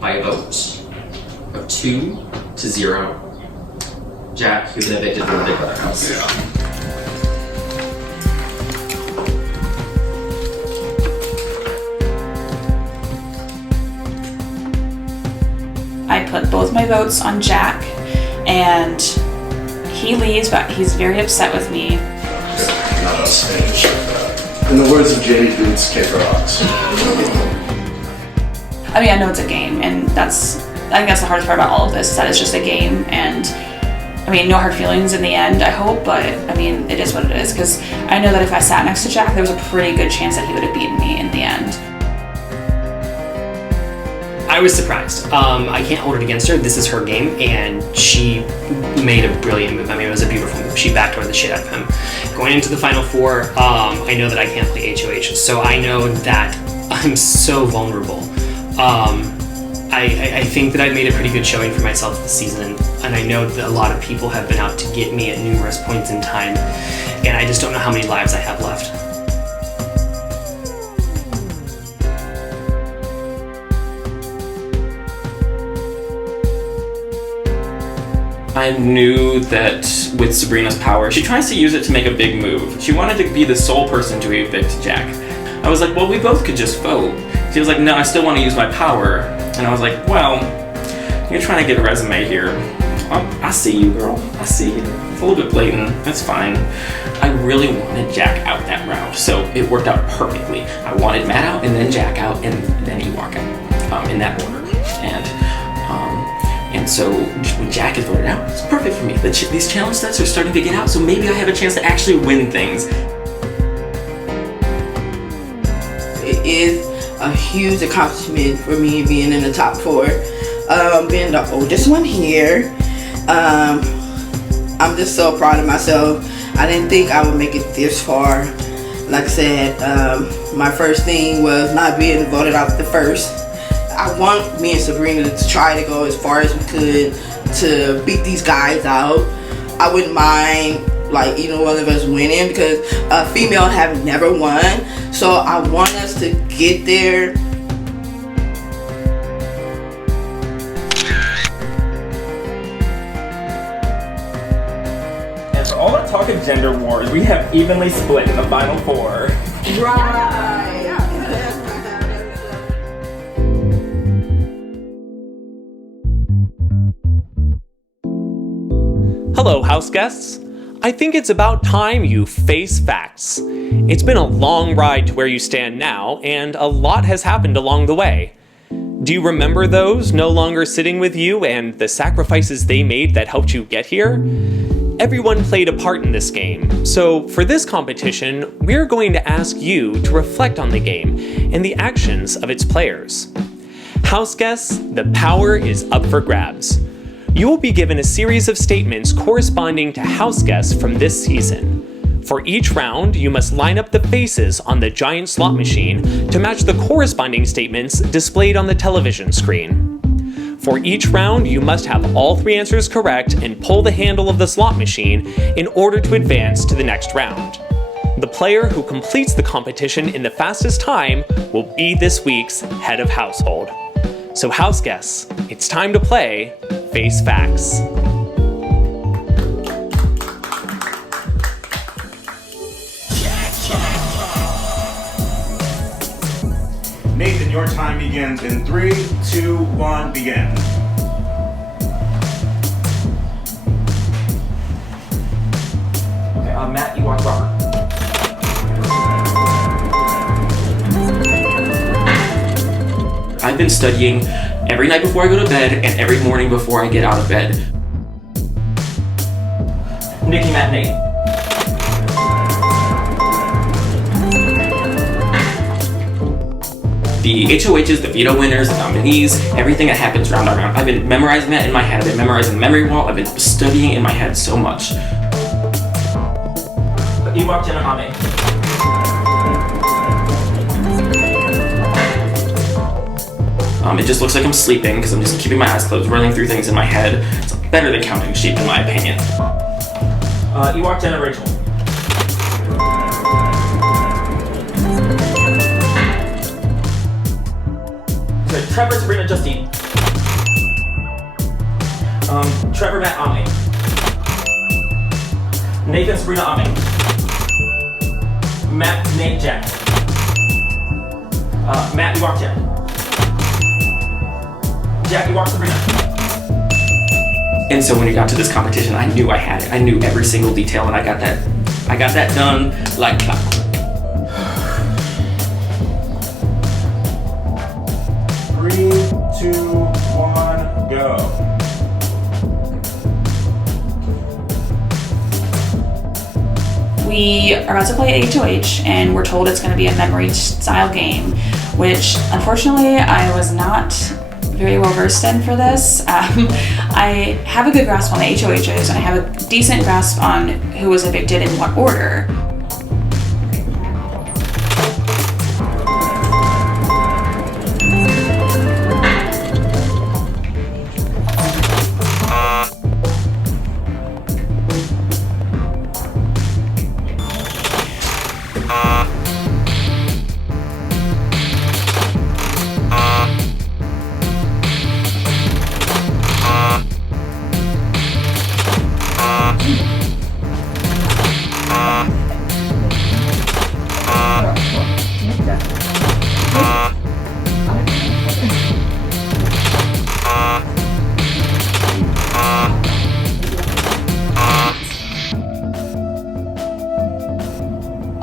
By a vote of 2-0, Jack, who's been evicted from the Big Brother house. Yeah. I put both my votes on Jack, and he leaves, but he's very upset with me. Not us, Spanish. In the words of Jamie Boots, kick rocks. I mean, I know it's a game, and I think that's the hardest part about all of this, is that it's just a game, and I mean, no hard feelings in the end, I hope, but I mean, it is what it is, because I know that if I sat next to Jack, there was a pretty good chance that he would have beaten me in the end. I was surprised. I can't hold it against her. This is her game, and she made a brilliant move. I mean, it was a beautiful move. She backdoored the shit out of him. Going into the final four, I know that I can't play HOH, so I know that I'm so vulnerable. I think that I made a pretty good showing for myself this season, and I know that a lot of people have been out to get me at numerous points in time, and I just don't know how many lives I have left. I knew that with Sabrina's power, she tries to use it to make a big move. She wanted to be the sole person to evict Jack. I was like, well, we both could just vote. She was like, no, I still want to use my power. And I was like, well, you're trying to get a resume here. I see you, girl. I see you. It's a little bit blatant. That's fine. I really wanted Jack out that round, so it worked out perfectly. I wanted Matt out, and then Jack out, and then you walk out, in that order. And so when Jack is voted out, it's perfect for me. These challenge sets are starting to get out, so maybe I have a chance to actually win things. It is a huge accomplishment for me being in the top four, being the oldest one here. I'm just so proud of myself. I didn't think I would make it this far. Like I said, my first thing was not being voted out the first. I want me and Sabrina to try to go as far as we could to beat these guys out. I wouldn't mind like either one of us winning, because a female have never won, so I want us to get there. And for all that talk of gender wars, we have evenly split in the final four. Right. Hello, house guests. I think it's about time you face facts. It's been a long ride to where you stand now, and a lot has happened along the way. Do you remember those no longer sitting with you and the sacrifices they made that helped you get here? Everyone played a part in this game, so for this competition, we're going to ask you to reflect on the game and the actions of its players. House guests, the power is up for grabs. You will be given a series of statements corresponding to house guests from this season. For each round, you must line up the faces on the giant slot machine to match the corresponding statements displayed on the television screen. For each round, you must have all 3 answers correct and pull the handle of the slot machine in order to advance to the next round. The player who completes the competition in the fastest time will be this week's head of household. So house guests, it's time to play Face Facts. begins in 3, 2, 1, begin. Okay, Matt, you watch Robert. I've been studying every night before I go to bed and every morning before I get out of bed. Nikki, Matt, Nate. The HOHs, the veto winners, the nominees, everything that happens round on round. I've been memorizing that in my head. I've been memorizing the memory wall. I've been studying in my head so much. Ewok, Jenna, Ame. It just looks like I'm sleeping because I'm just keeping my eyes closed, running through things in my head. It's better than counting sheep in my opinion. Ewok, Jenna, Rachel. So Trevor, Sabrina, Justine. Trevor, Matt, Ame. Nathan, Sabrina, Ame. Matt, Nate, Jack. Matt, Ewok, Jack. Jack, Ewok, Sabrina. And so when we got to this competition, I knew I had it. I knew every single detail, and I got that done like clockwork. 3, 2, 1, go. We are about to play HOH, and we're told it's going to be a memory style game, which unfortunately I was not very well versed in for this. I have a good grasp on the HOHs, and I have a decent grasp on who was evicted in what order.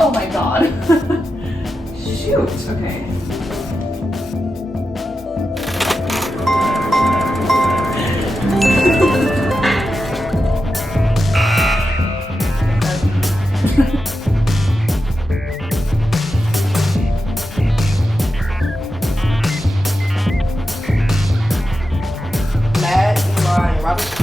Oh my god. Shoot, okay. Matt, Eli, and Robert.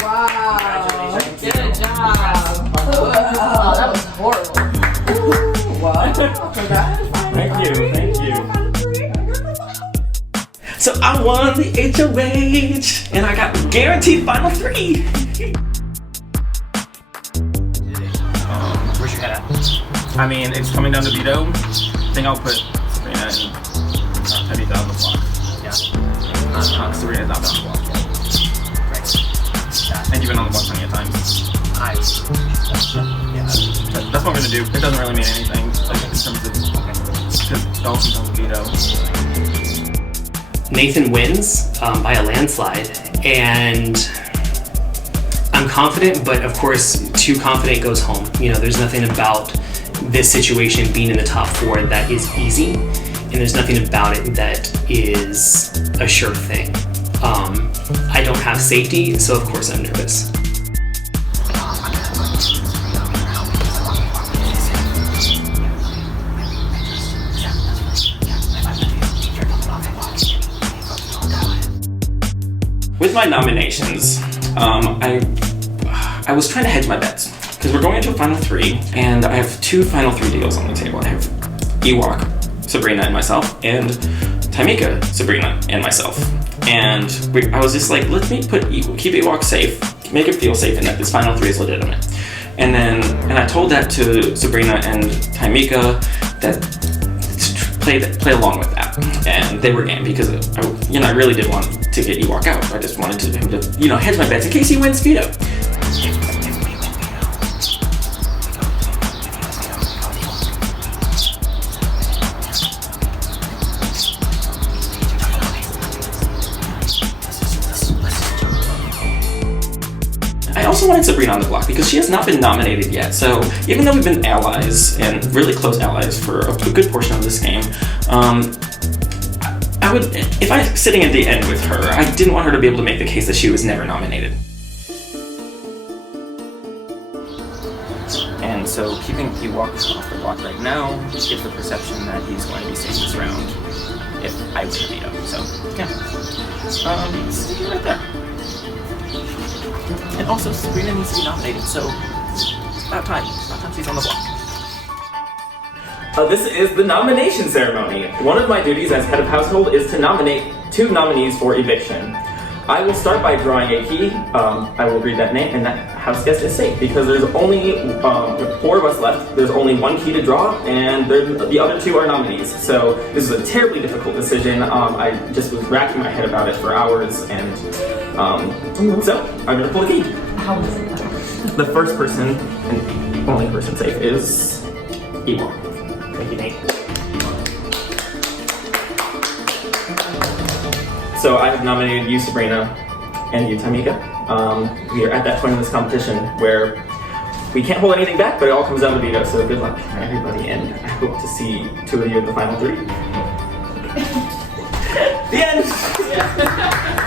Wow. Good job. Wow, that was horrible. Wow. Thank you. So I won the HOH, and I got guaranteed final 3. Where's your head at? I mean, it's coming down to Veto. I think I'll put Sabrina and Teddy's out of the block. Yeah. Sabrina's not down the block yet. Great. And you've been on the block plenty of times. That's what I'm gonna do. It doesn't really mean anything, like, in terms of, because Dalton's on Veto. Nathan wins by a landslide, and I'm confident, but of course, too confident goes home. You know, there's nothing about this situation being in the top 4 that is easy, and there's nothing about it that is a sure thing. I don't have safety, so of course I'm nervous. With my nominations, I was trying to hedge my bets. because we're going into a final 3, and I have 2 final 3 deals on the table. I have Ewok, Sabrina, and myself, and Tamika, Sabrina, and myself. And I was just like, let me keep Ewok safe, make him feel safe, and that this final 3 is legitimate. And I told that to Sabrina and Tamika that play along with that, and they were game because I really did want to get Ewok out. I just wanted him to hedge my bets in case he wins Veto. I also wanted Sabrina on the block because she has not been nominated yet. So even though we've been allies and really close allies for a good portion of this game, I would, if I was sitting at the end with her, I didn't want her to be able to make the case that she was never nominated. And so keeping Ewok off the block right now gives the perception that he's going to be safe this round if I win the veto. So yeah, stick it right there. And also, Sabrina needs to be nominated, so it's about time. She's on the block. This is the nomination ceremony. One of my duties as head of household is to nominate 2 nominees for eviction. I will start by drawing a key. I will read that name, and that house guest is safe because there's only 4 of us left. There's only 1 key to draw, and the other 2 are nominees. So this is a terribly difficult decision. I just was racking my head about it for hours, and so I'm gonna pull a key. How is it? The first person and only person safe is Ewok. Thank you, Nate. So I have nominated you, Sabrina, and you, Tamika. We are at that point in this competition where we can't hold anything back, but it all comes down to veto. So good luck, everybody, and I hope to see 2 of you in the final 3. The end.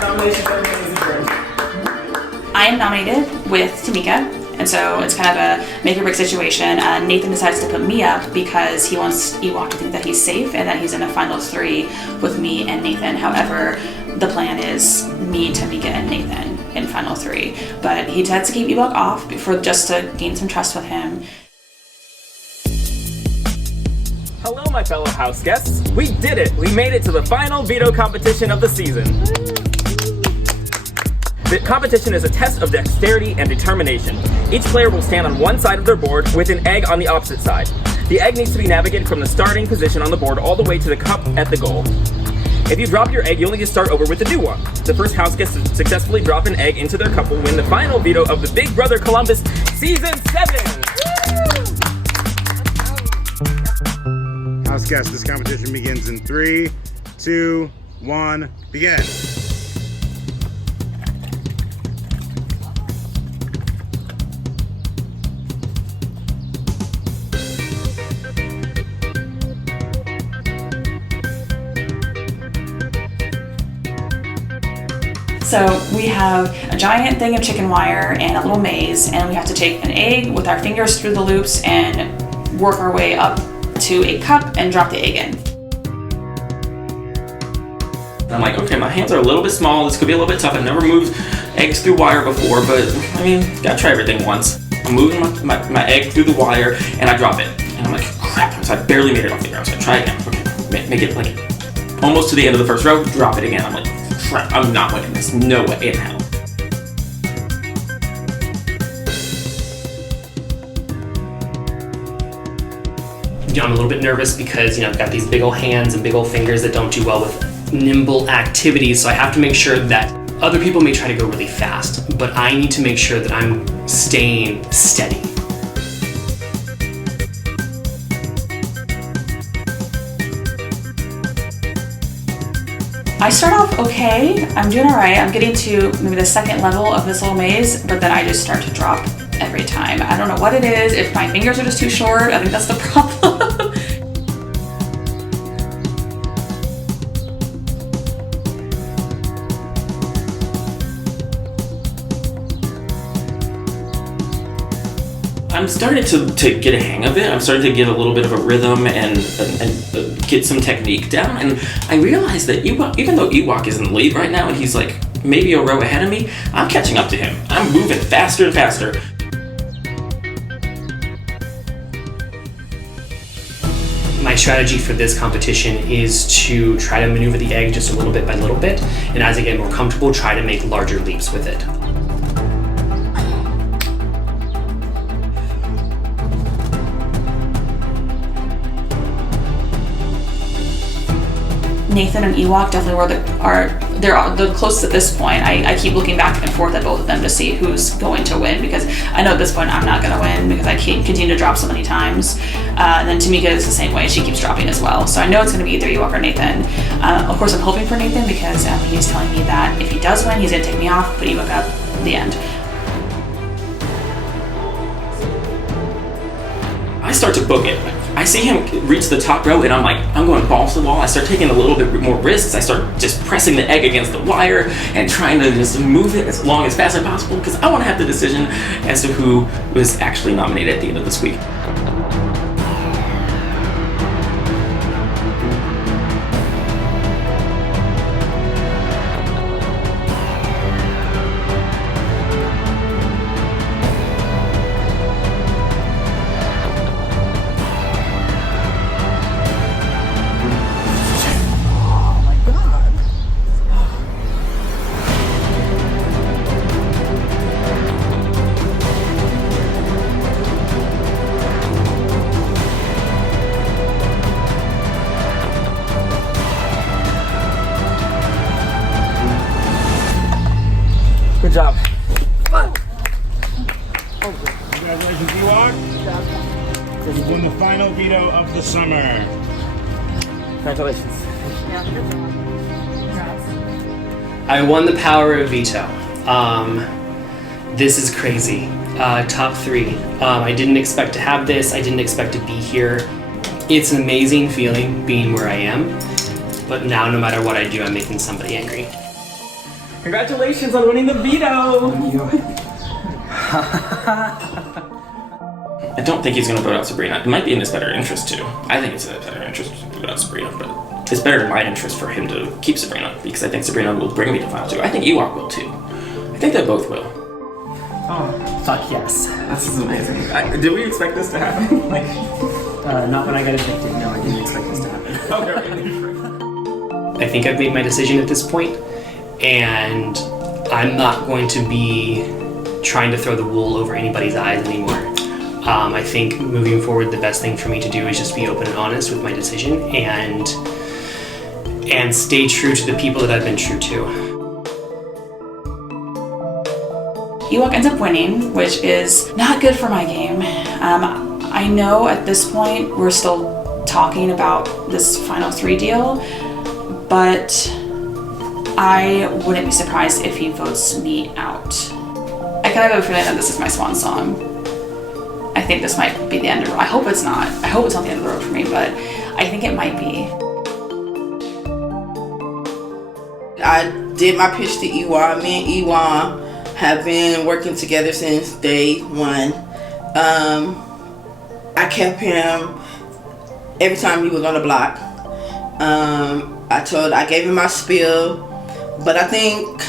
Nomination ceremony is adjourned. I am nominated with Tamika, and so it's kind of a make or break situation. Nathan decides to put me up because he wants Ewok to think that he's safe and that he's in a final 3 with me and Nathan. However, the plan is me, Tamika, and Nathan in final 3. But he decides to keep Ewok off just to gain some trust with him. Hello, my fellow house guests. We did it. We made it to the final veto competition of the season. The competition is a test of dexterity and determination. Each player will stand on one side of their board with an egg on the opposite side. The egg needs to be navigated from the starting position on the board all the way to the cup at the goal. If you drop your egg, you only get to start over with a new one. The first house guest to successfully drop an egg into their cup will win the final veto of the Big Brother Columbus Season 7! House guest, this competition begins in 3, 2, 1, begin. So we have a giant thing of chicken wire and a little maze, and we have to take an egg with our fingers through the loops and work our way up to a cup and drop the egg in. I'm like, okay, my hands are a little bit small. This could be a little bit tough. I've never moved eggs through wire before, but I mean, gotta try everything once. I'm moving my egg through the wire, and I drop it. And I'm like, crap, so I barely made it off the ground. So I try again. Okay, make it like almost to the end of the first row, drop it again. I'm like, crap, I'm not winning this. No way in hell. I'm a little bit nervous because, I've got these big old hands and big old fingers that don't do well with nimble activities, so I have to make sure that other people may try to go really fast, but I need to make sure that I'm staying steady. I start off okay, I'm doing alright, I'm getting to maybe the second level of this little maze, but then I just start to drop every time. I don't know what it is, if my fingers are just too short, I think that's the problem. I'm starting to get a hang of it. I'm starting to get a little bit of a rhythm and get some technique down. And I realized that even though Ewok is in the lead right now and he's like maybe a row ahead of me, I'm catching up to him. I'm moving faster and faster. strategy for this competition is to try to maneuver the egg just a little bit by little bit, and as I get more comfortable, try to make larger leaps with it. Nathan and Ewok definitely they're the closest at this point. I keep looking back and forth at both of them to see who's going to win, because I know at this point I'm not going to win because I can't continue to drop so many times. And then Tamika is the same way. She keeps dropping as well. So I know it's going to be either Ewok or Nathan. Of course, I'm hoping for Nathan because he's telling me that if he does win, he's going to take me off, put Ewok up at the end. I start to book it. I see him reach the top row and I'm like, I'm going balls to the wall. I start taking a little bit more risks. I start just pressing the egg against the wire and trying to just move it as long as fast as possible because I want to have the decision as to who was actually nominated at the end of this week. Good job. Congratulations, Ewok. You won the final veto of the summer. Congratulations. I won the power of veto. This is crazy. Top 3. I didn't expect to have this. I didn't expect to be here. It's an amazing feeling being where I am, but now no matter what I do, I'm making somebody angry. Congratulations on winning the veto! I don't think he's going to vote out Sabrina. It might be in his better interest too. I think it's in his better interest to vote out Sabrina, but it's better in my interest for him to keep Sabrina because I think Sabrina will bring me to final 2. I think Ewok will too. I think they both will. Oh, fuck yes. This is amazing. Did we expect this to happen? Not when I got evicted. No, I didn't expect this to happen. I think I've made my decision at this point, and I'm not going to be trying to throw the wool over anybody's eyes anymore. I think moving forward, the best thing for me to do is just be open and honest with my decision and stay true to the people that I've been true to. Ewok ends up winning, which is not good for my game. I know at this point we're still talking about this final 3 deal, but I wouldn't be surprised if he votes me out. I kind of have a feeling that this is my swan song. I think this might be the end of the road. I hope it's not. I hope it's not the end of the road for me, but I think it might be. I did my pitch to Ewan. Me and Ewan have been working together since day 1. I kept him every time he was on the block. I gave him my spiel, but I think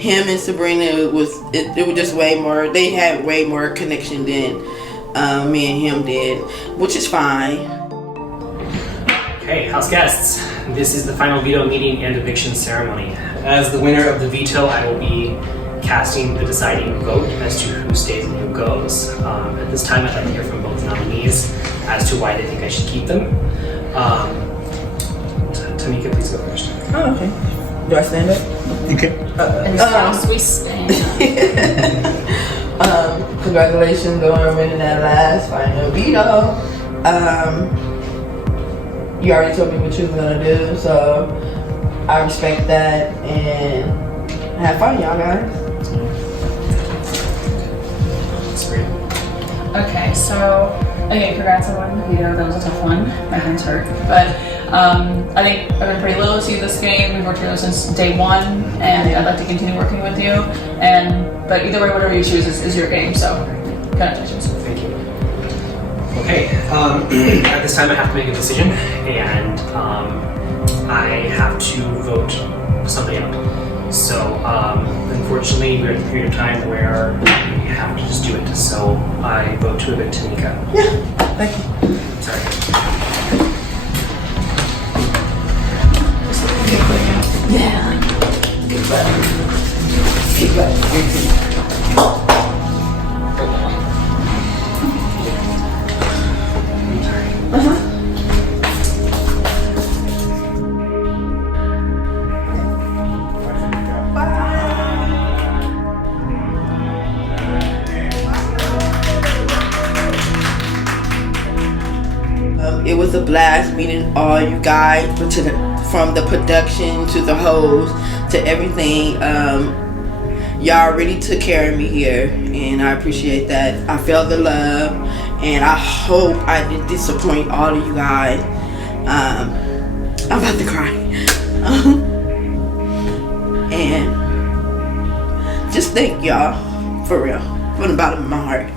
him and Sabrina, it was just way more, they had way more connection than me and him did, which is fine. Okay, house guests, this is the final veto meeting and eviction ceremony. As the winner of the veto, I will be casting the deciding vote as to who stays and who goes. At this time, I'd like to hear from both nominees as to why they think I should keep them. Tamika, please go first. Oh, okay. Do I stand up? Okay. In this house, we stand. Congratulations on winning that last final veto. You already told me what you were gonna do, so I respect that and have fun, y'all guys. Okay, so again, congrats on winning the veto. That was a tough one. My hands hurt, but I think I've been pretty loyal to you this game. We've worked together since day 1, and I'd like to continue working with you. But either way, whatever you choose is your game. So, congratulations. Thank you. Okay, at this time I have to make a decision, and I have to vote somebody out. So, unfortunately, we're at the period of time where we have to just do it. So, I vote to evict Tamika. Yeah, thank you. Sorry. Yeah. Good butt. Good butt. It was a blast meeting all you guys, from the production to the host to everything. Y'all really took care of me here, and I appreciate that. I felt the love, and I hope I didn't disappoint all of you guys. I'm about to cry. And just thank y'all, for real, from the bottom of my heart.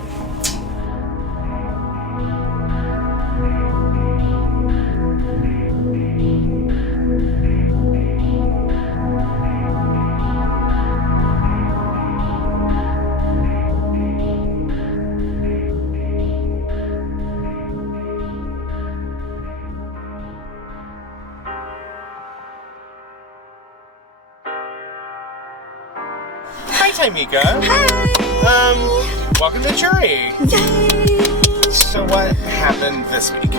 Hi, Tamika. Hi. Welcome to jury. Yay. So what happened this week?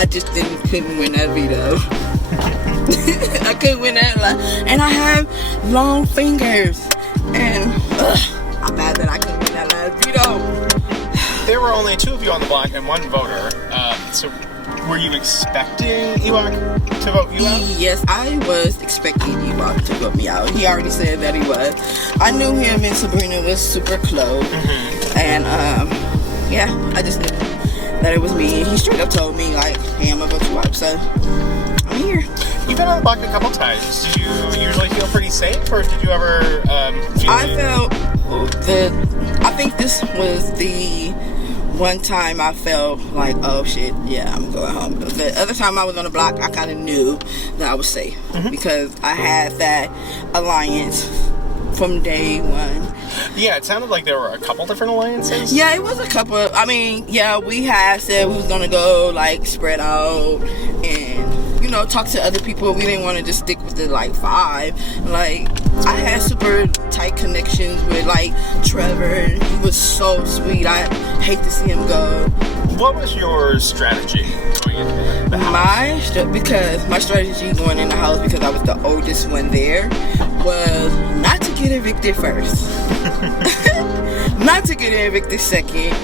I just couldn't win that veto. I couldn't win that, and I have long fingers, and I'm mad that I couldn't win that last veto. There were only 2 of you on the block and 1 voter. So were you expecting Ewok to vote you out? Yes, I was expecting Ewok to vote me out. He already said that he was. I knew him and Sabrina was super close, and yeah, I just knew that it was me. He straight up told me like, "Hey, I'm gonna vote you out." So I'm here. You've been on the block a couple times. Do you usually feel pretty safe, or did you ever feel? I think this was the one time I felt like, oh shit, yeah, I'm going home. The other time I was on the block, I kind of knew that I was safe because I had that alliance from day one. Yeah, it sounded like there were a couple different alliances. Yeah, it was a couple. I mean, yeah, we had said we was gonna go like spread out and talk to other people. We didn't want to just stick with the 5. Like, I had super tight connections with Trevor. He was so sweet. I hate to see him go. What was your strategy going into the house? Because my strategy going in the house, because I was the oldest one there, was not to get evicted first, not to get evicted second,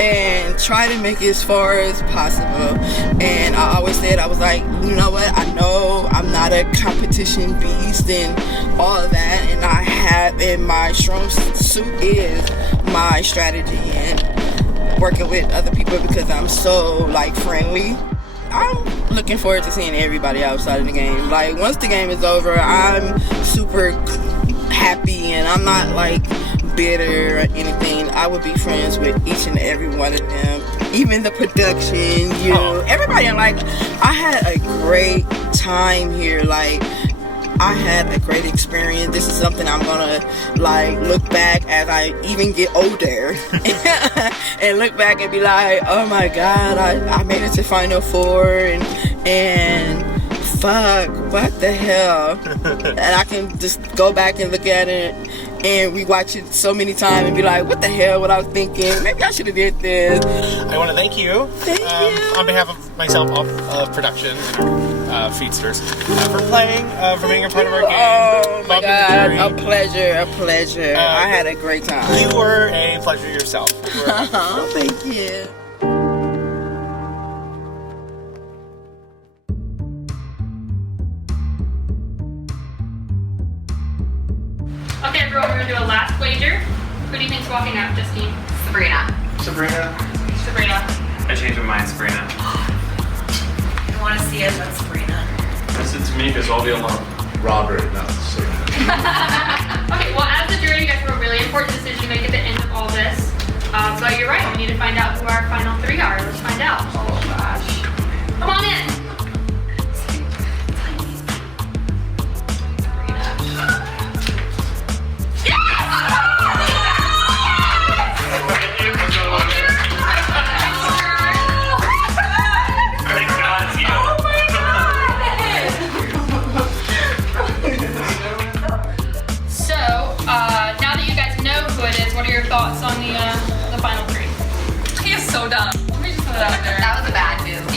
and try to make it as far as possible. And I always said, I was like, you know what, I know I'm not a competition beast and all of that, and my strong suit is my strategy and working with other people because I'm so friendly. I'm looking forward to seeing everybody outside of the game. Once the game is over, I'm super happy and I'm not bitter or anything. I would be friends with each and every one of them, even the production, everybody. I had a great time here. I had a great experience. This is something I'm gonna look back as I even get older and look back and be like, oh my god, I made it to Final 4 and fuck, what the hell. And I can just go back and look at it and rewatch it so many times and be like, what the hell, what I was thinking, maybe I should have did this. I want to thank you. Thank you. On behalf of myself, of production, and feedsters, for playing, for being a part of our game. Oh my god, a pleasure. I had a great time. You were a pleasure yourself. Thank you. Okay, everyone, we're gonna do a last wager. Who do you think's walking out, Justine? Sabrina. Sabrina. I changed my mind, Sabrina. I want to see it, but Sabrina. This is me because I'll be alone. Robert, not Sabrina. Okay, well, as a jury, you guys have a really important decision to make at the end of all this. But you're right, we need to find out who our final 3 are. Let's find out. Oh gosh. Come on in.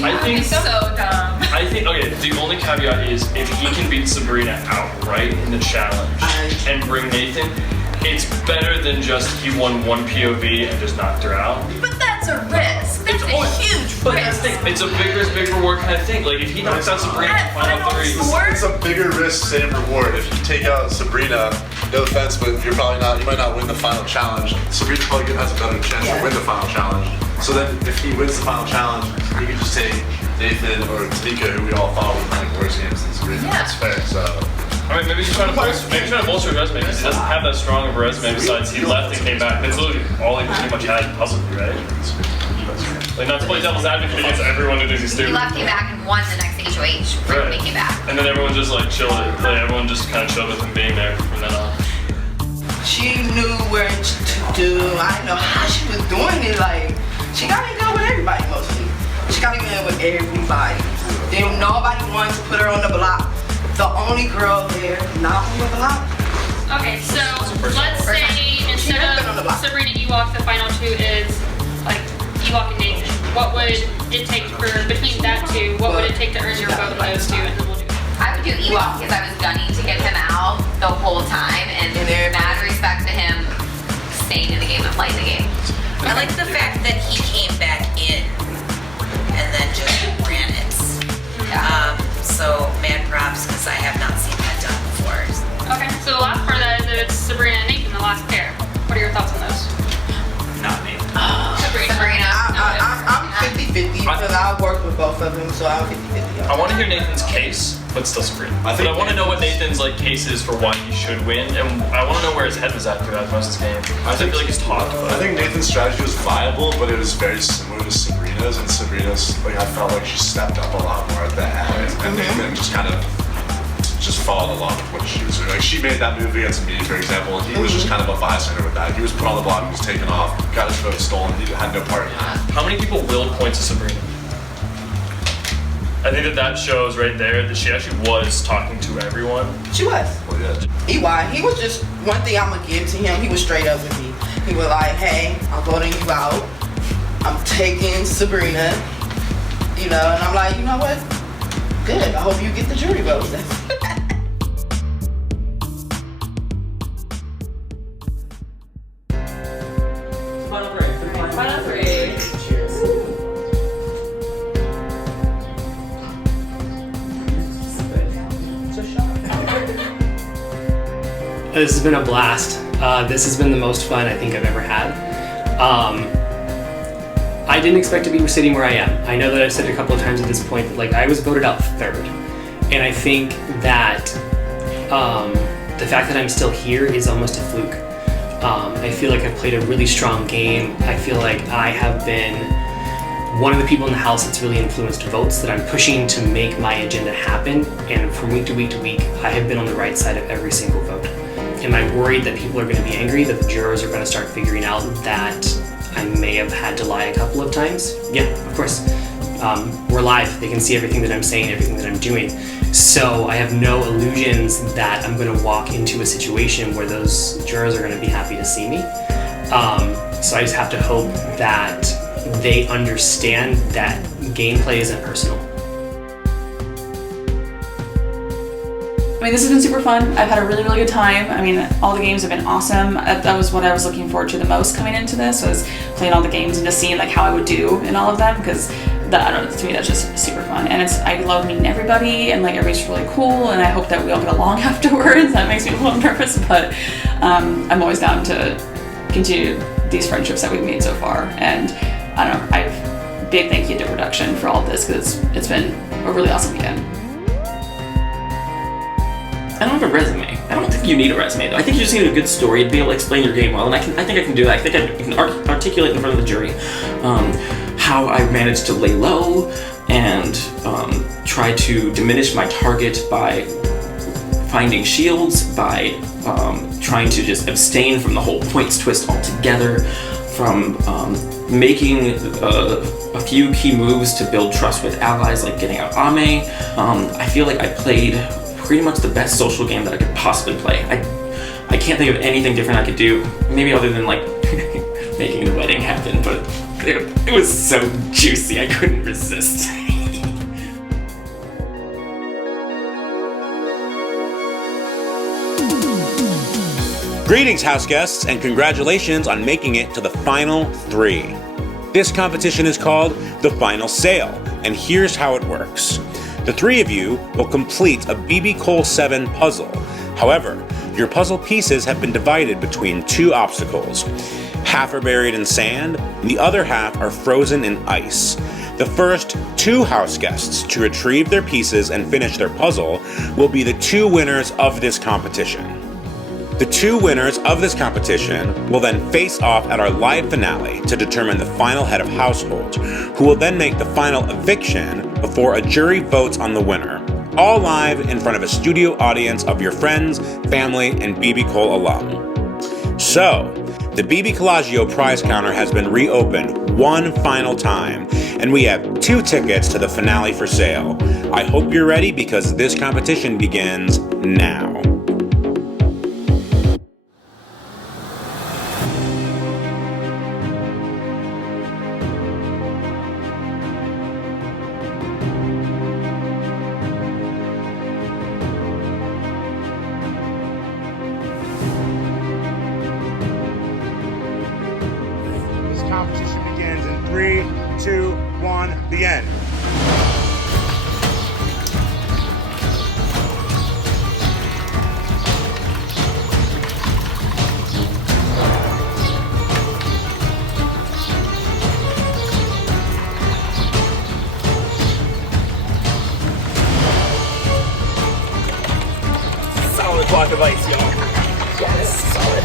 I think so dumb. I think okay. The only caveat is if he can beat Sabrina outright in the challenge and bring Nathan, it's better than just he won one POV and just knocked her out. But that's a risk. That's a huge But that's risk. the thing. It's a big risk, big reward kind of thing. Like if he knocks out Sabrina in the final three. It's a bigger risk, same reward. If you take out Sabrina, no offense, but you might not win the final challenge. Sabrina probably has a better chance to win the final challenge. So then if he wins the final challenge, he can just take Nathan or Tamika, who we all thought was playing worse games than Sabrina. Yeah. That's fair, so. I mean, maybe he's trying to bolster his resume because he doesn't have that strong of a resume besides he left and came back. That's literally all he pretty much had publicly, right? Like, not to play devil's advocate against everyone who thinks he's He stupid. left, came back, and won the next HOH right when he came back. And then everyone just like chilled it. Like, everyone just kind of chilled with him being there from then on. She knew where to do. I didn't know how she was doing it. Like, she got me good with everybody mostly. She got me good with everybody. Then nobody wanted to put her on the block. The only girl there not on the block. Okay, so let's say instead of Sabrina Ewok, the final two is like Ewok and Nathan. What would it take for between that two? What would it take to earn your vote of those two? And then we'll do. I would do Ewok because I was gunning to get him out the whole time, and mad respect to him staying in the game and playing the game. I like the fact that he came back in and then just ran it. So mad props because I have not seen that done before. Okay, so the last part of that is that it's Sabrina and Nathan, the last pair. What are your thoughts on those? Not me. Sabrina. I'm 50-50 because I worked with both of them, so I'm 50-50. I want to hear Nathan's case, but still Sabrina. But I want to know what Nathan's like case is for why he should win, and I want to know where his head was at throughout most of this game. I feel like he's talked about it. I think Nathan's strategy was viable, but it was very similar to Sabrina's, and Sabrina's, like, I felt like she stepped up a lot more at the end, and Nathan just kind of just followed along with what she was doing. Like, she made that move against me, for example, and he was just kind of a bystander with that. He was put on the block, he was taken off, got his vote stolen, he had no part in that. How many people willed points to Sabrina? I think that shows right there that she actually was talking to everyone. She was. Well, yeah. EY, he was just, one thing I'm gonna give to him, he was straight up with me. He was like, hey, I'm voting you out. I'm taking Sabrina. You know, and I'm like, you know what? Good, I hope you get the jury votes. Final three. This has been a blast. This has been the most fun I think I've ever had. I didn't expect to be sitting where I am. I know that I've said it a couple of times at this point, but like I was voted out third. And I think that the fact that I'm still here is almost a fluke. I feel like I've played a really strong game. I feel like I have been one of the people in the house that's really influenced votes, that I'm pushing to make my agenda happen. And from week to week to week, I have been on the right side of every single vote. Am I worried that people are going to be angry, that the jurors are going to start figuring out that I may have had to lie a couple of times? Yeah, of course. We're live. They can see everything that I'm saying, everything that I'm doing. So I have no illusions that I'm going to walk into a situation where those jurors are going to be happy to see me. So I just have to hope that they understand that gameplay isn't personal. I mean, this has been super fun. I've had a really, really good time. I mean, all the games have been awesome. That was what I was looking forward to the most coming into this, was playing all the games and just seeing like how I would do in all of them, because I don't know, to me that's just super fun. And I love meeting everybody, and like everybody's really cool, and I hope that we all get along afterwards. That makes me a little nervous, but I'm always down to continue these friendships that we've made so far. And I don't know, big thank you to production for all of this, because it's been a really awesome weekend. I don't have a resume. I don't think you need a resume though. I think you just need a good story to be able to explain your game well, and I think I can do that. I think I can articulate in front of the jury how I managed to lay low and try to diminish my target by finding shields, by trying to just abstain from the whole points twist altogether, from making a few key moves to build trust with allies, like getting out Ame. I feel like I played pretty much the best social game that I could possibly play. I can't think of anything different I could do, maybe other than like making the wedding happen, but it was so juicy I couldn't resist. Greetings, house guests, and congratulations on making it to the final 3. This competition is called the Final Sale, and here's how it works. The 3 of you will complete a BBCOL7 puzzle. However, your puzzle pieces have been divided between 2 obstacles. Half are buried in sand, and the other half are frozen in ice. The first 2 house guests to retrieve their pieces and finish their puzzle will be the 2 winners of this competition. The 2 winners of this competition will then face off at our live finale to determine the final head of household, who will then make the final eviction before a jury votes on the winner, all live in front of a studio audience of your friends, family, and BBCOL alum. So, the BB Collagio prize counter has been reopened one final time, and we have 2 tickets to the finale for sale. I hope you're ready because this competition begins now. Competition begins in 3, 2, 1, the end. Solid block of ice, y'all. Yes, solid.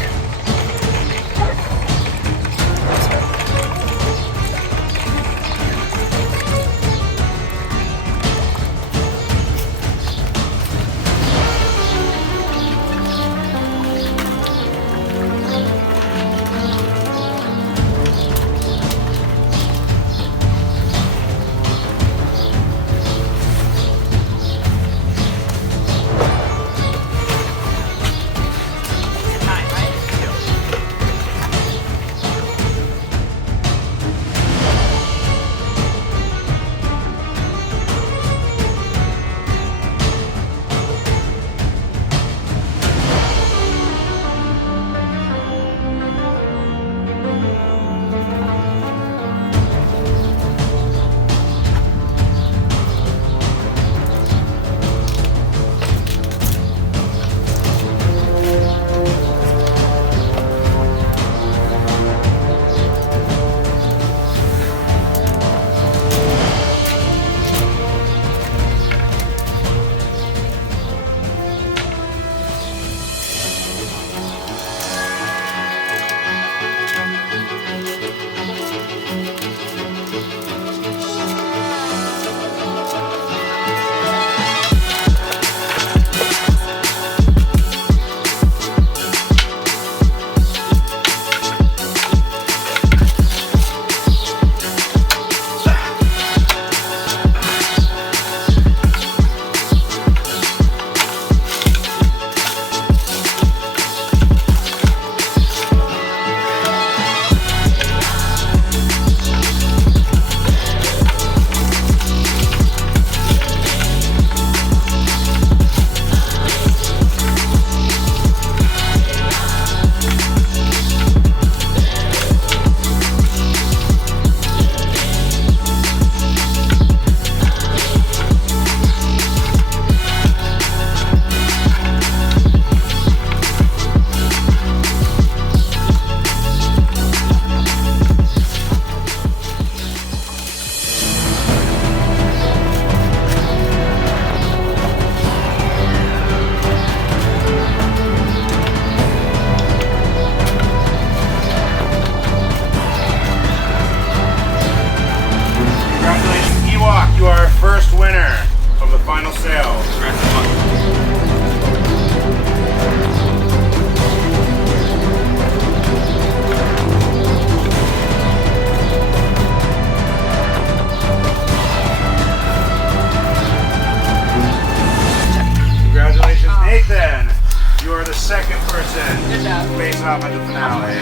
off at the finale.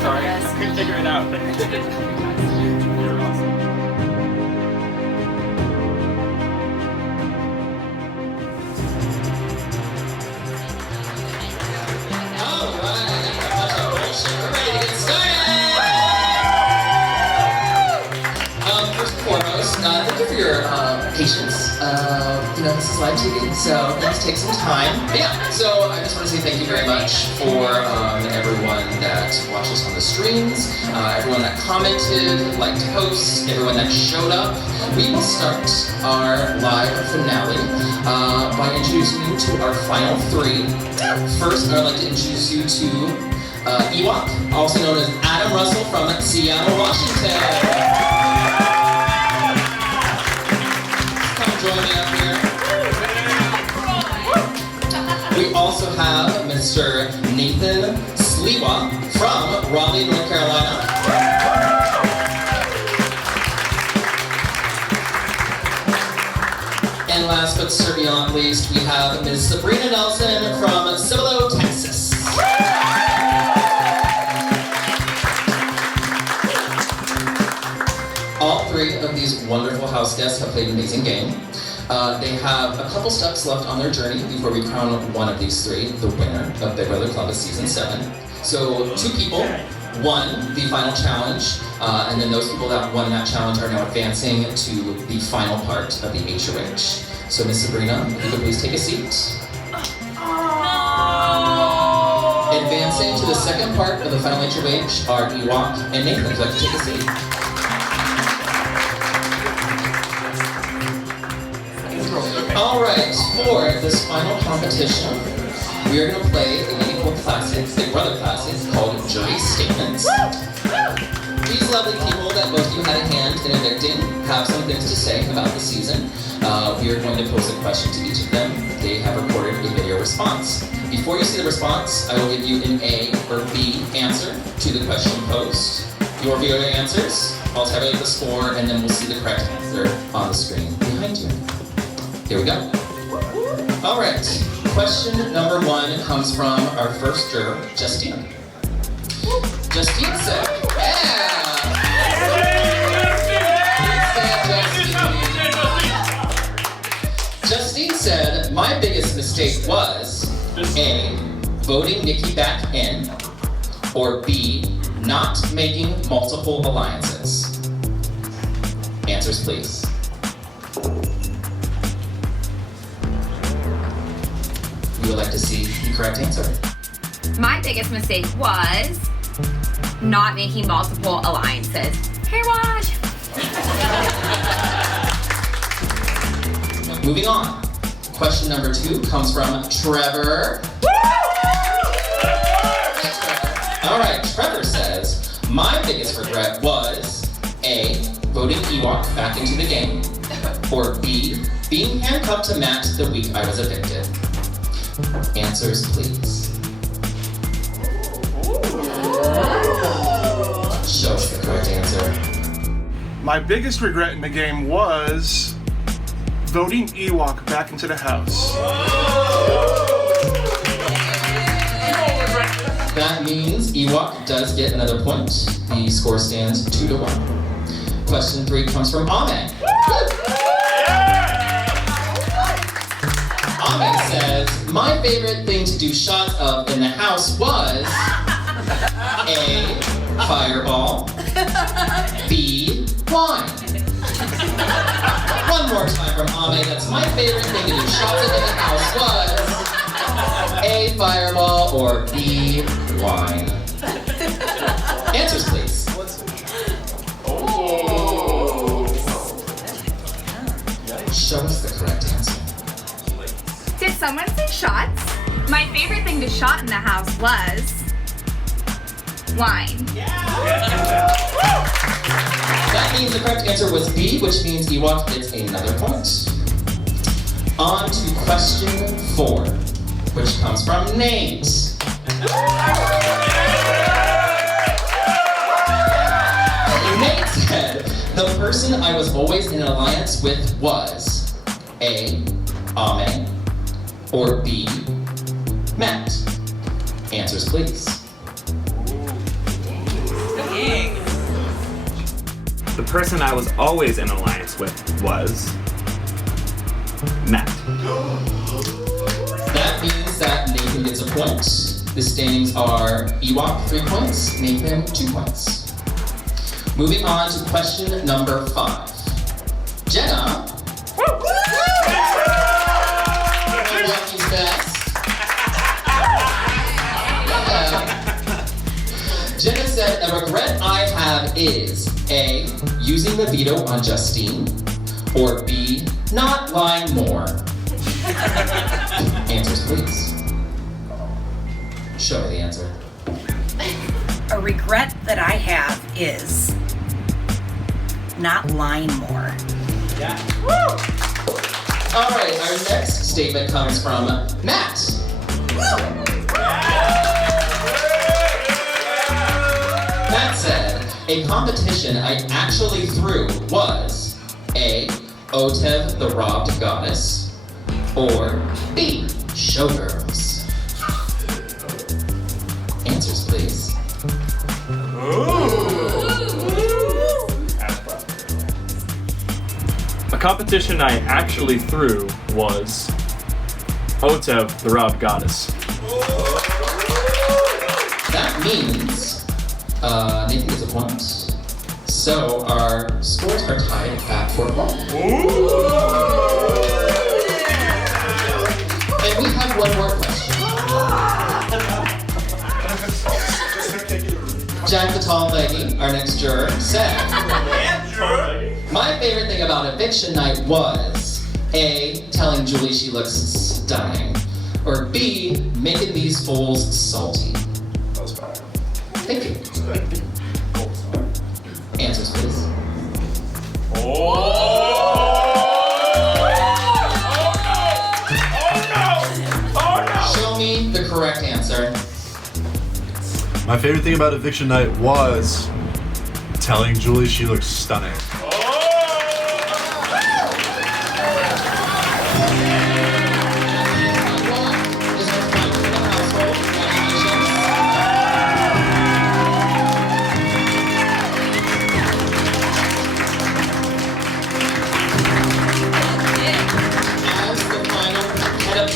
Sorry, I couldn't figure it out, but you're awesome. live TV, so things take some time. But yeah, so I just want to say thank you very much for everyone that watches on the streams, everyone that commented, liked posts, everyone that showed up. We will start our live finale by introducing you to our final three. First, I'd like to introduce you to Ewok, also known as Adam Russell from Seattle, Washington. Come join me up here. We also have Mr. Nathan Sliwa from Raleigh, North Carolina. And last but certainly not least, we have Ms. Sabrina Nelson from Cibolo, Texas. All three of these wonderful house guests have played an amazing game. They have a couple steps left on their journey before we crown one of these three the winner of Big Brother Club Season 7. So 2 people won the final challenge, and then those people that won that challenge are now advancing to the final part of the HOH. So Miss Sabrina, if you could please take a seat. Advancing to the second part of the final HOH are Ewok and Nathan. Would you like to take a seat? Alright, for this final competition, we are going to play a game called Classic, Big Brother Classic, called Jury Statements. These lovely people that most of you had a hand in evicting have some things to say about the season. We are going to pose a question to each of them. They have recorded a video response. Before you see the response, I will give you an A or B answer to the question posed. Your video answers, I'll tabulate the score, and then we'll see the correct answer on the screen behind you. Here we go. All right, question number 1 comes from our first juror, Justine. Justine said, Justine said, my biggest mistake was A, voting Nikki back in, or B, not making multiple alliances. Answers, please. We would like to see the correct answer. My biggest mistake was not making multiple alliances. Hair wash! Moving on. Question number 2 comes from Trevor. Alright, Trevor says, my biggest regret was A, voting Ewok back into the game, or B, being handcuffed to Matt the week I was evicted. Answers, please. Show us the correct answer. My biggest regret in the game was voting Ewok back into the house. That means Ewok does get another point. The score stands 2-1. Question 3 comes from Ame. Ame says, my favorite thing to do shots of in the house was A, fireball, B, wine. One more time from Ame, that's my favorite thing to do shots of in the house was A, fireball, or B, wine. Answers, please. Show us the correct answer. Did someone say shots? My favorite thing to shot in the house was wine. That means the correct answer was B, which means Ewok gets another point. On to question 4, which comes from Nate. Nate said, the person I was always in an alliance with was A, Ame, or B, Matt. Answers, please. The person I was always in alliance with was Matt. That means that Nathan gets a point. The standings are Ewok 3 points, Nathan 2 points. Moving on to question number 5. Jenna is A, using the veto on Justine, or B, not lying more? Answers, please. Show me the answer. A regret that I have is not lying more. Yeah. Woo! All right, our next statement comes from Matt. Matt said, a competition I actually threw was A, Otev the Robbed Goddess, or B, Showgirls. Answers, please. A competition I actually threw was Otev the Robbed Goddess. That means Nathan gets a point. So our scores are tied at 4-1. And we have one more question. Jack the Tall Lady, our next juror, said, my favorite thing about eviction night was A, telling Julie she looks stunning, or B, making these fools salty. That was fire. Thank you. Answers, please. Show me the correct answer. My favorite thing about eviction night was telling Julie she looks stunning.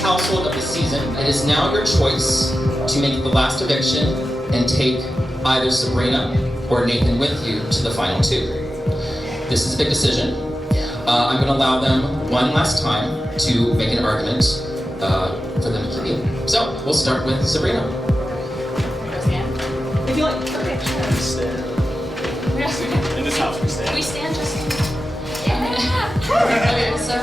Household of the season, it is now your choice to make the last eviction and take either Sabrina or Nathan with you to the final two. This is a big decision. I'm going to allow them one last time to make an argument for them to keep you. So we'll start with Sabrina. If you like, okay. In this house we stand. We stand just. Okay, so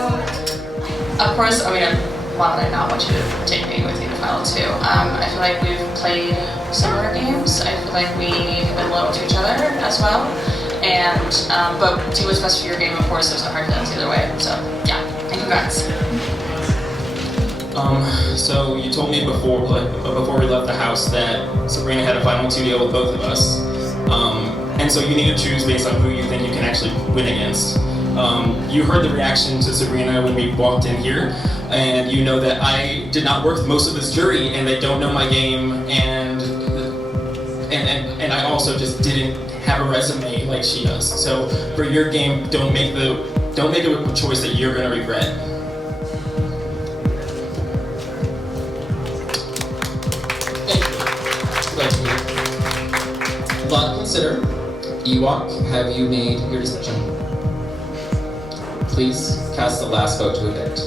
of course, I mean, why would I not want you to take me with you to final two? I feel like we've played similar games. I feel like we have been loyal to each other as well. And, but do what's best for your game, of course. There's no hard feelings either way. So, yeah, and congrats. So you told me before we left the house that Sabrina had a final two deal with both of us. And so you need to choose based on who you think you can actually win against. You heard the reaction to Sabrina when we walked in here, and you know that I did not work with most of this jury, and they don't know my game, and I also just didn't have a resume like she does. So for your game, don't make a choice that you're gonna regret. Thank you. A lot to consider. Ewok, have you made your decision? Please cast the last vote to evict.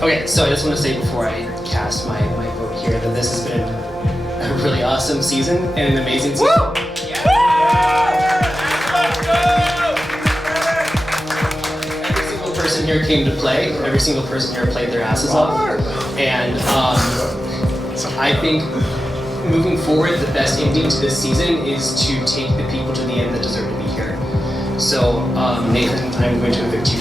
Okay, so I just want to say before I cast my vote here that this has been a really awesome season and an amazing season. Woo! Every single person here came to play. Every single person here played their asses off. And I think moving forward, the best ending to this season is to take the people to the end that deserve to be here. So, Nathan, I'm going to evict you.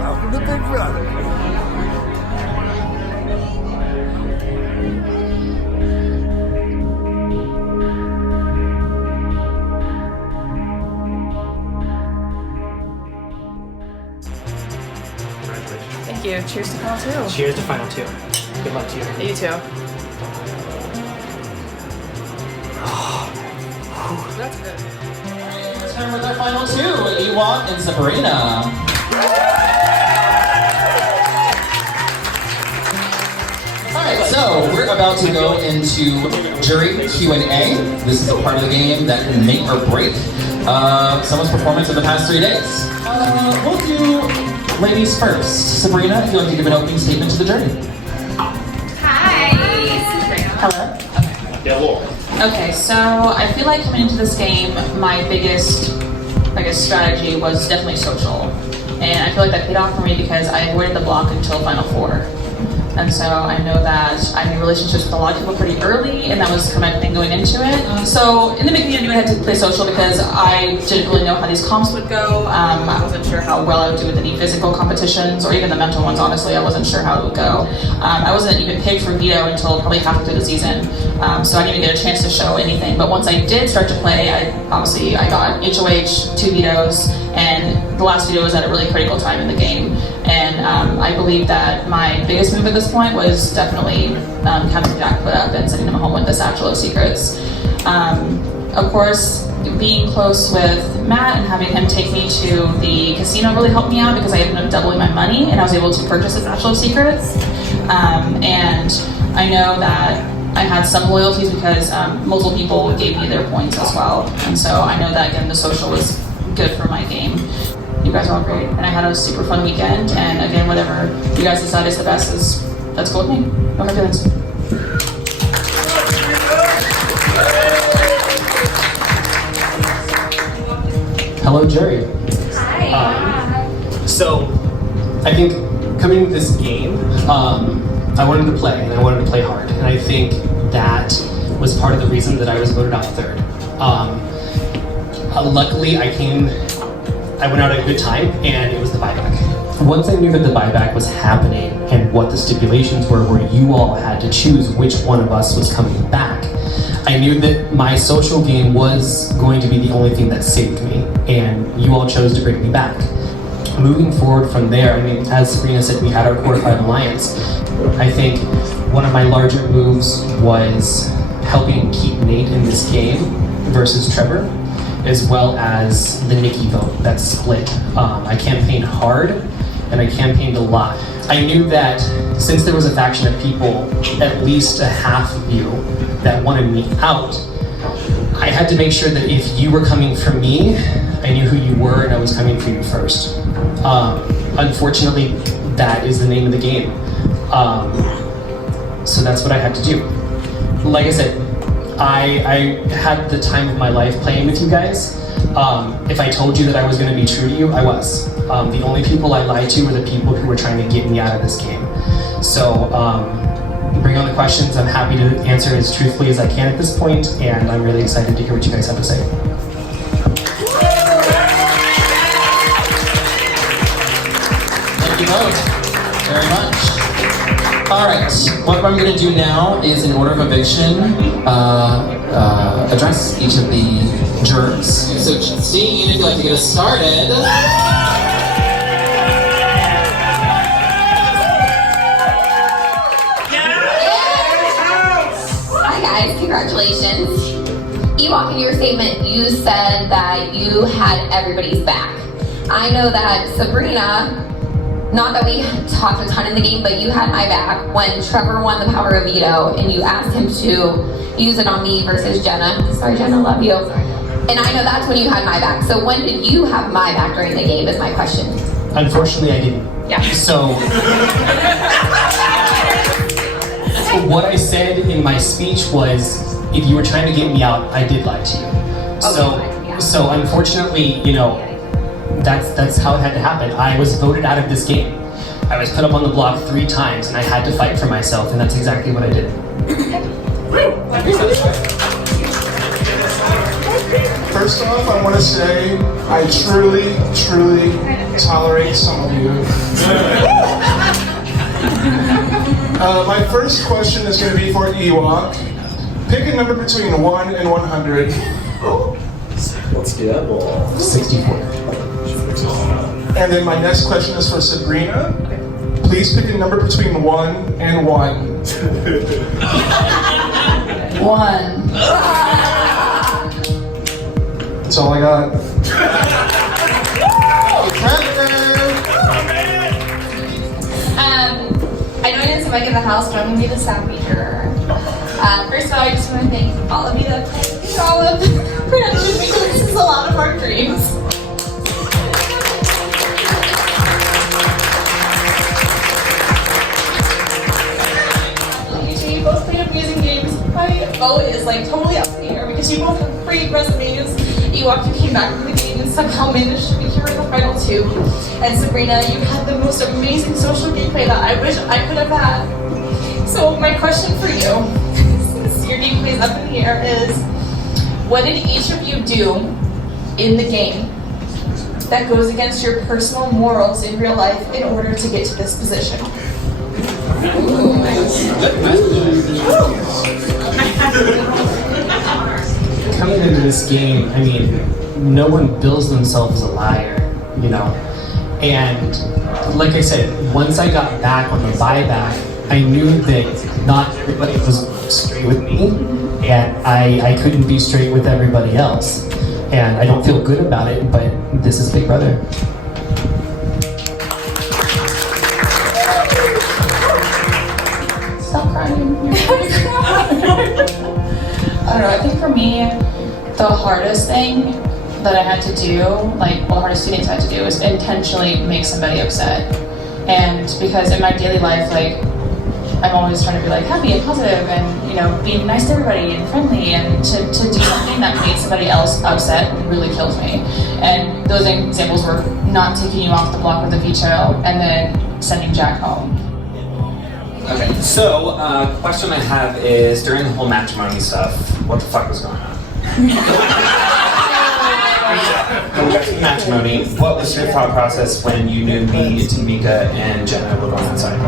Welcome to Big Brother. Thank you. Cheers to final two. Cheers to final two. Good luck to you. You too. Turn with our final two, Ewok and Sabrina. Alright, so we're about to go into jury Q&A. This is a part of the game that can make or break someone's performance in the past 3 days. We'll do ladies first. Sabrina, if you'd like to give an opening statement to the jury. Hi. Hello. Okay, so I feel like coming into this game, my biggest, strategy was definitely social. And I feel like that paid off for me because I avoided the block until Final Four. And so I know that I made relationships with a lot of people pretty early, and that was kind of my thing going into it. So in the beginning, I knew I had to play social because I didn't really know how these comps would go. I wasn't sure how well I would do with any physical competitions, or even the mental ones, honestly. I wasn't sure how it would go. I wasn't even picked for Veto until probably halfway through the season, so I didn't even get a chance to show anything. But once I did start to play, I got HOH, 2 vetoes, and the last veto was at a really critical time in the game. And I believe that my biggest move at this point was definitely Captain Jack put up and sending him home with the Satchel of Secrets. Of course, being close with Matt and having him take me to the casino really helped me out because I ended up doubling my money and I was able to purchase the Satchel of Secrets. And I know that I had some loyalties because multiple people gave me their points as well. And so I know that, again, the social was good for my game. You guys are all great, and I had a super fun weekend, and again, whatever you guys decide is the best, that's cool with me. No hard feelings. Hello, jury. Hi. So, I think coming into this game, I wanted to play, and I wanted to play hard, and I think that was part of the reason that I was voted out third. Luckily, I went out at a good time, and it was the buyback. Once I knew that the buyback was happening and what the stipulations were, where you all had to choose which one of us was coming back, I knew that my social game was going to be the only thing that saved me, and you all chose to bring me back. Moving forward from there, I mean, as Sabrina said, we had our core 5 alliance. I think one of my larger moves was helping keep Nate in this game versus Trevor, as well as the Nikki vote that split. I campaigned hard, and I campaigned a lot. I knew that since there was a faction of people, at least a half of you, that wanted me out, I had to make sure that if you were coming for me, I knew who you were and I was coming for you first. Unfortunately, that is the name of the game. So that's what I had to do. Like I said, I had the time of my life playing with you guys. If I told you that I was going to be true to you, I was. The only people I lied to were the people who were trying to get me out of this game. So bring on the questions. I'm happy to answer as truthfully as I can at this point, and I'm really excited to hear what you guys have to say. Thank you both very much. All right, what I'm going to do now is, in order of eviction, address each of the jurors. So, Justine, if you'd like to get us started. Hi guys, congratulations. Ewok, in your statement, you said that you had everybody's back. I know that Sabrina, not that we talked a ton in the game, but you had my back when Trevor won the power of veto and you asked him to use it on me versus Jenna. Sorry, Jenna, love you. And I know that's when you had my back. So when did you have my back during the game is my question. Unfortunately, I didn't. Yeah. So, what I said in my speech was, if you were trying to get me out, I did lie to you. So unfortunately, you know, that's how it had to happen. I was voted out of this game. I was put up on the block 3 times, and I had to fight for myself, and that's exactly what I did. First off, I want to say I truly, truly tolerate some of you. My first question is going to be for Ewok. Pick a number between 1 and 100. Let's do that ball. 64. And then my next question is for Sabrina. Please pick a number between 1 and 1. 1. That's all I got. I know I didn't say in the house, but I'm gonna be the sound meter. First of all, I just want to thank all of you that played all of the production because this is a lot of our dreams. You both played amazing games. My vote is like totally up in the air because you both have great resumes. Ewok, you came back from the game and somehow managed to be here in the final two. And Sabrina, you had the most amazing social gameplay that I wish I could have had. So my question for you, since your gameplay is up in the air, is what did each of you do in the game that goes against your personal morals in real life in order to get to this position? Coming into this game, I mean, no one bills themselves as a liar, you know? And like I said, once I got back on the buyback, I knew that not everybody was straight with me, and I couldn't be straight with everybody else. And I don't feel good about it, but this is Big Brother. Stop crying. I don't know, I think for me, the hardest thing that I had to do, like, well, the hardest two things I had to do is intentionally make somebody upset. And because in my daily life, like, I'm always trying to be like happy and positive and, you know, being nice to everybody and friendly, and to do something that made somebody else upset really killed me. And those examples were not taking you off the block with a veto and then sending Jack home. Okay, so question I have is, during the whole matrimony stuff, what the fuck was going on? Matrimony, what was your thought process when you knew me, Tamika, and Jenna were going outside?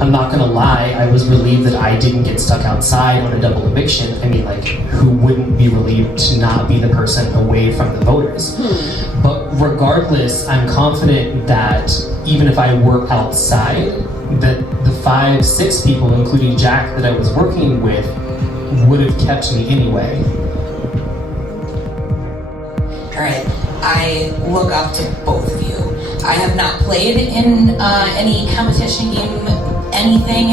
I'm not gonna lie, I was relieved that I didn't get stuck outside on a double eviction. I mean, like, who wouldn't be relieved to not be the person away from the voters? But regardless, I'm confident that even if I were outside, that the 5-6 people, including Jack, that I was working with, would have kept me anyway. Alright, I look up to both of you. I have not played in any competition game, anything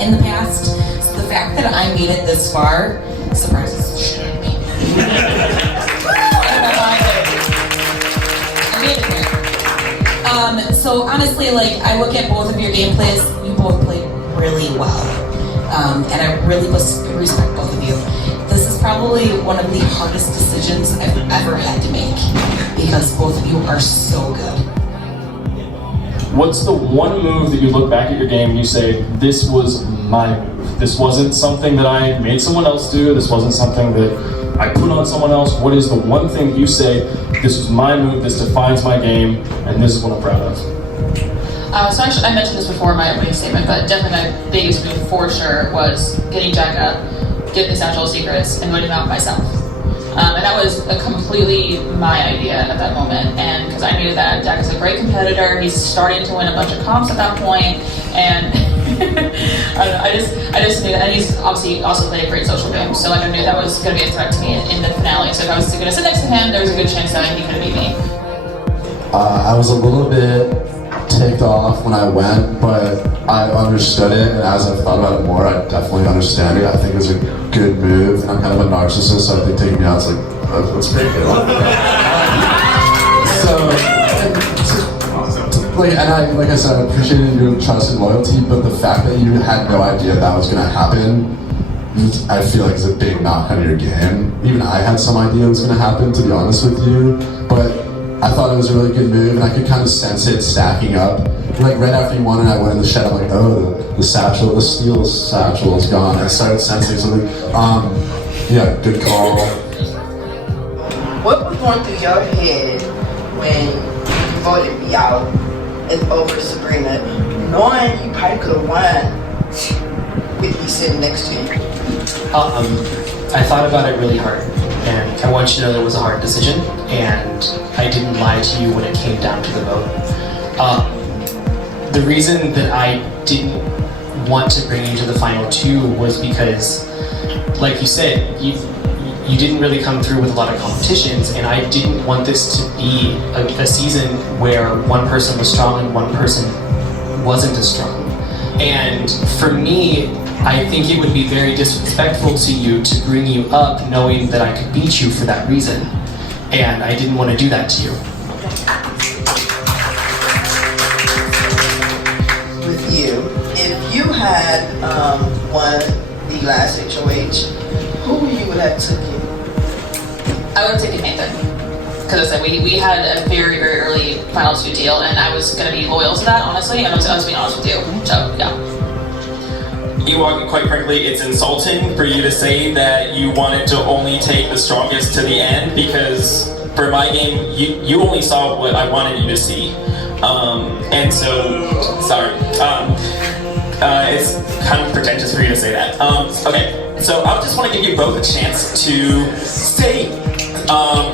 in the past, so the fact that I made it this far surprises the shit out of me. I don't know why, but I made it there. So honestly, like, I look at both of your gameplays, you both played really well. And I really respect both of you. This is probably one of the hardest decisions I've ever had to make, because both of you are so good. What's the one move that you look back at your game and you say, this was my move? This wasn't something that I made someone else do. This wasn't something that I put on someone else. What is the one thing that you say, this was my move, this defines my game, and this is what I'm proud of? So actually, I mentioned this before in my opening statement, but definitely my biggest move for sure was getting Jack up, getting the Satchel Secrets, and voting him out myself. And that was completely my idea at that moment. And because I knew that Jack is a great competitor, he's starting to win a bunch of comps at that point, and I don't know, I just knew that. And he's obviously also played a great social game, so like I knew that was going to be a threat to me in the finale. So if I was going to sit next to him, there was a good chance that he could have beat me. I was a little bit ticked off when I went, but I understood it, and as I've thought about it more, I definitely understand it. I think it was a good move, and I'm kind of a narcissist, so I think taking me out is like, that's pretty good. Like I said, I appreciated your trust and loyalty, but the fact that you had no idea that was going to happen, I feel like is a big knock on your game. Even I had some idea it was going to happen, to be honest with you, but I thought it was a really good move, and I could kind of sense it stacking up. Like right after you won and I went in the shed, I'm like, oh, the satchel, the steel satchel is gone. I started sensing something. Yeah, good call. What was going through your head when you voted me out and over Sabrina, knowing you probably could have won with me sitting next to you? I thought about it really hard, and I want you to know that it was a hard decision, and I didn't lie to you when it came down to the vote. The reason that I didn't want to bring you to the final two was because, like you said, you didn't really come through with a lot of competitions, and I didn't want this to be a season where one person was strong and one person wasn't as strong. And for me, I think it would be very disrespectful to you to bring you up knowing that I could beat you for that reason. And I didn't want to do that to you. With you, if you had won the last HOH, who you would have taken? I would have taken Nathan. Because I said we had a very, very early Final 2 deal, and I was going to be loyal to that, honestly, and I was being honest with you. So, yeah. Ewok, quite frankly, it's insulting for you to say that you wanted to only take the strongest to the end, because for my game, you only saw what I wanted you to see. And so, sorry. It's kind of pretentious for you to say that. Okay, so I just want to give you both a chance to say,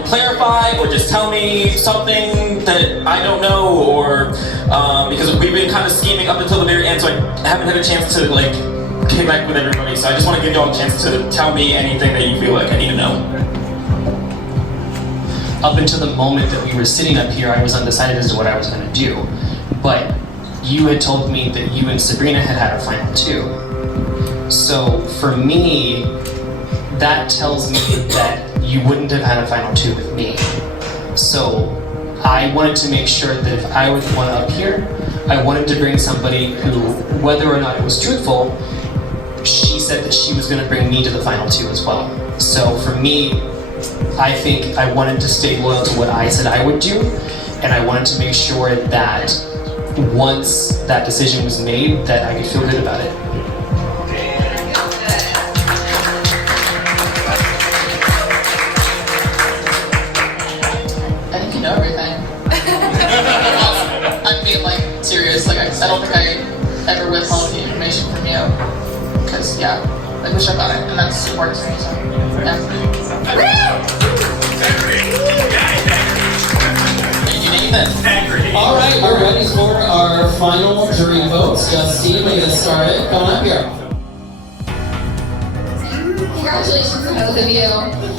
clarify, or just tell me something that I don't know, or because we've been kind of scheming up until the very end, so I haven't had a chance to like connect with everybody. So I just want to give you all a chance to tell me anything that you feel like I need to know. Up until the moment that we were sitting up here, I was undecided as to what I was going to do. But you had told me that you and Sabrina had a Final 2. So for me, that tells me that you wouldn't have had a Final 2 with me. So I wanted to make sure that if I was the one up here, I wanted to bring somebody who, whether or not it was truthful, she said that she was going to bring me to the Final 2 as well. So for me, I think I wanted to stay loyal to what I said I would do, and I wanted to make sure that once that decision was made, that I could feel good about it. I think you know everything. I'm being like serious. Like I don't think I ever withheld the information from you. Because yeah, I wish I got it, and that's important to me. So yeah. Thank you, Nathan. All right, we're ready for our final jury votes. Justine, we get started. Come on up here. Congratulations to both of you.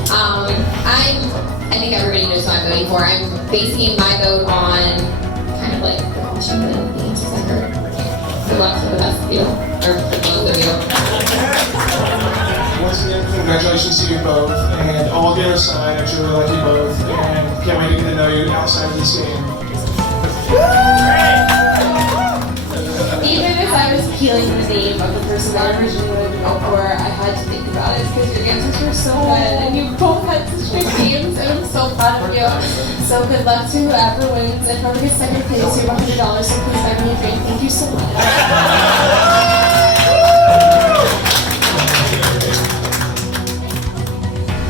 I think everybody knows what I'm voting for. I'm basing my vote on kind of like the question that the answers I heard. Good luck for the best of you, or for both of you. Once again, congratulations to you both, and all on the other side, I actually really like you both, and can't wait to get to know you outside of this game. Even as I was peeling the name of the person that I originally wanted to vote for, I had to think about it because your answers were so good, and you both had such good teams, and I'm so proud of you. So good luck to whoever wins, and whoever gets second place, you have $100, so please buy me a drink. Thank you so much.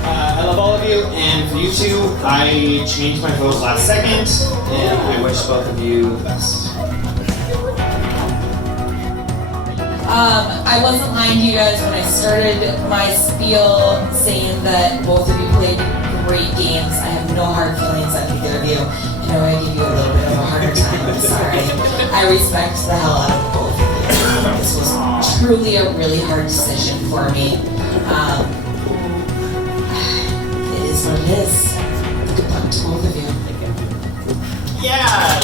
I love all of you, and for you two, I changed my vote last second, and I wish both of you the best. I wasn't lying to you guys when I started my spiel saying that both of you played great games. I have no hard feelings on either of you. I know I give you a little bit of a harder time, I'm sorry. I respect the hell out of both of you. This was truly a really hard decision for me. It is what it is. Good luck to both of you. Yeah!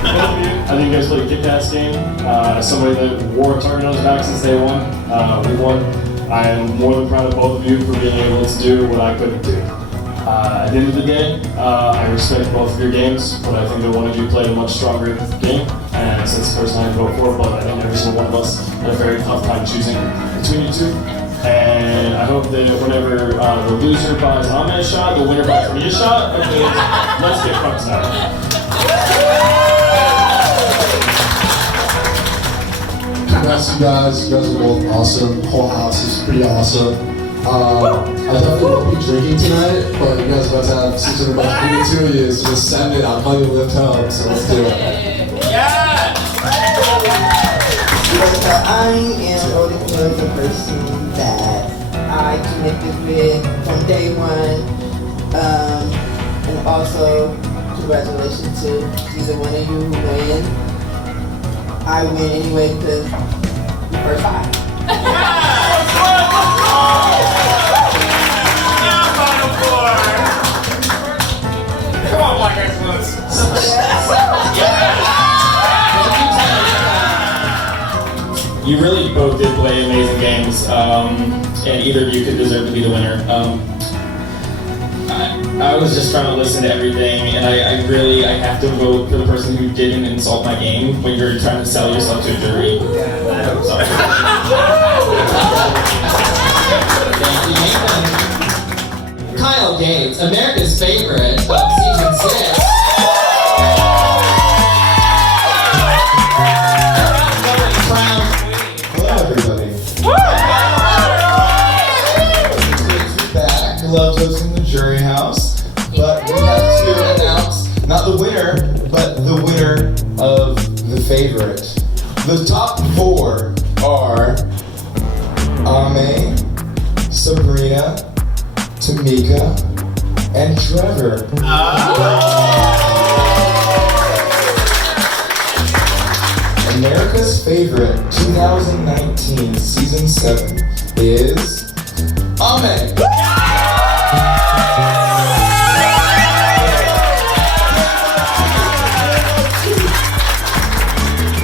I think you guys played a kick-ass game. As somebody that wore a target on his back since day one, we won. I am more than proud of both of you for being able to do what I couldn't do. At the end of the day, I respect both of your games, but I think that one of you played a much stronger game, and since the person I vote for, but I think every single one of us had a very tough time choosing between you two. And I hope that whenever the loser buys Ahmed a shot, the winner buys me a shot, okay, let's get fucked started. Congrats, you guys. You guys are both awesome. The whole house is pretty awesome. I definitely won't be drinking tonight, but you guys are about to have something about to bring it to you. So just send it. I'll call you lift home. So let's do it. Yeah! I am voting for the person that I connected with from day one. And also, congratulations to either one of you who win. I win anyway because the first five. You really both did play amazing games, and either of you could deserve to be the winner. I was just trying to listen to everything, and I have to vote for the person who didn't insult my game when you're trying to sell yourself to a jury. I'm sorry. Kyle Gates, America's favorite of season 6. Hello, everybody. Back. Love hosting the jury house, but we have to announce not the winner, but the winner of the favorite. The top 4 are Ame, Sabrina, Tamika, and Trevor. America's favorite 2019 season 7 is Ame.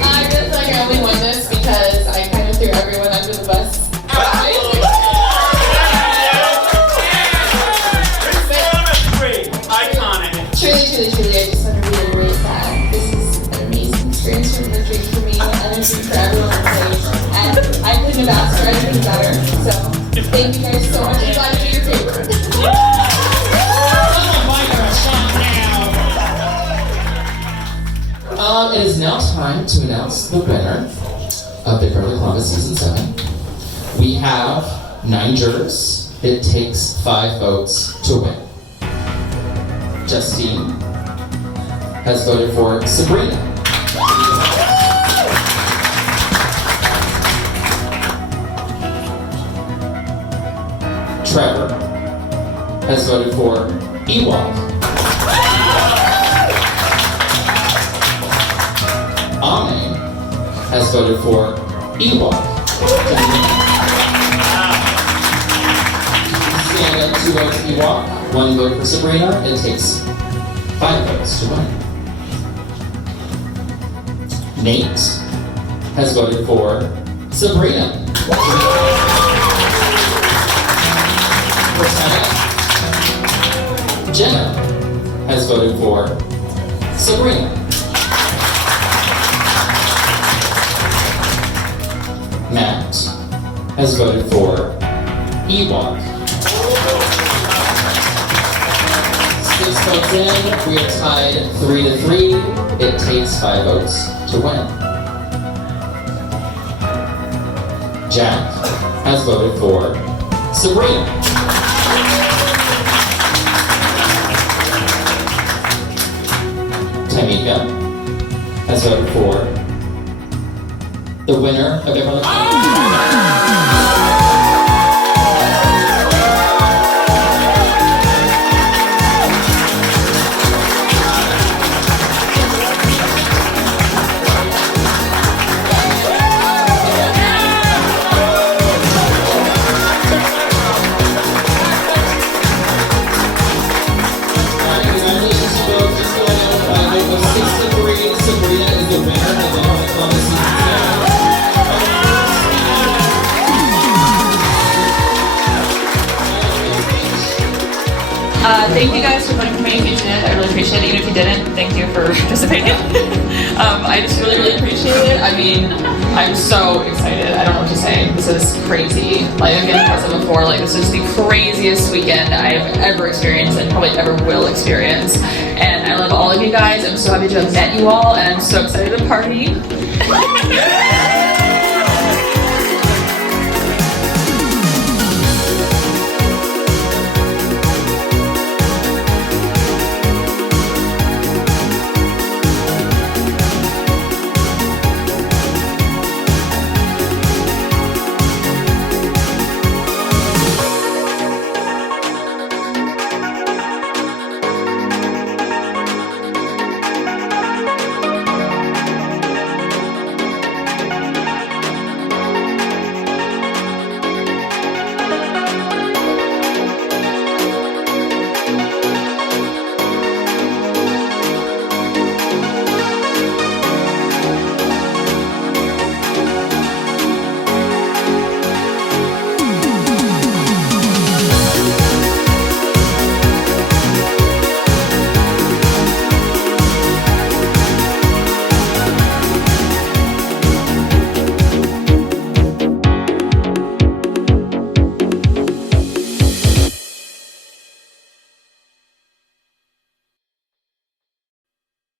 I just like I only won this because I kind of threw everyone under the bus. Truly, I just want to reiterate that this is an amazing experience from the dream for me, energy for everyone on stage, and I couldn't have asked for anything better. So thank you guys so much. I'm glad to be your favorite. It is now time to announce the winner of Big Brother Columbus Season 7. We have 9 jurors. It takes 5 votes to win. Justine has voted for Sabrina. Trevor has voted for Ewok. Ame has voted for Ewok. Stand up 2 votes Ewok, 1 vote for Sabrina. It takes 5 votes to win. Nate has voted for Sabrina. Jenna has voted for Sabrina. Matt has voted for Ewok. 6 votes in, we are tied 3-3. It takes 5 votes to win. Jack has voted for Sabrina. Tamika has voted for the winner of Big Brother. Sabrina is the winner of the Columbus Season 7. Thank you guys for voting for me if you did. I really appreciate it. Even if you didn't, thank you for participating. I just really appreciate it. I mean, I'm so excited. I don't know what to say. This is crazy. Like, I've been present before. Like, this is the craziest weekend I've ever experienced and probably ever will experience. And I love all of you guys. I'm so happy to have met you all, and I'm so excited to party.